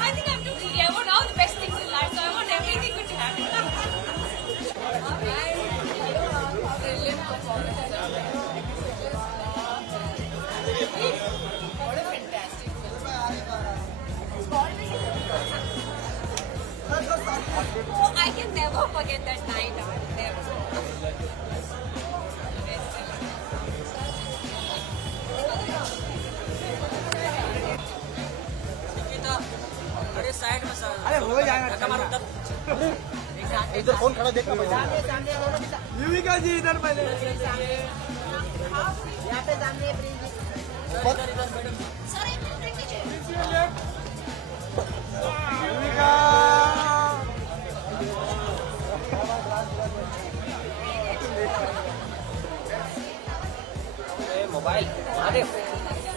I think I'm too greedy. I want all the best things in life, so I want everything good to happen. Brilliant performance. What a fantastic film. Oh, I can never forget that night. Never. अरे side में sir अरे हो जाएगा कमर उधर इधर phone खड़ा देखना पड़ेगा युविका जी इधर पहले यहाँ पे सामने युविका मोबाइल महादेव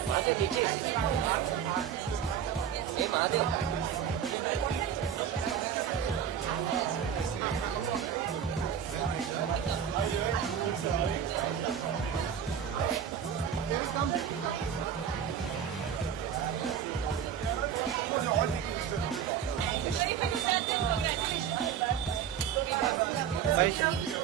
महादेव नीचे ए Mahadev Very fantastic. Congratulations.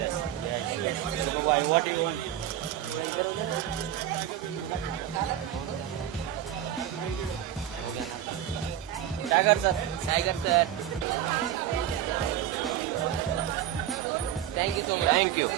So why what do you want tiger sir thank you so much thank you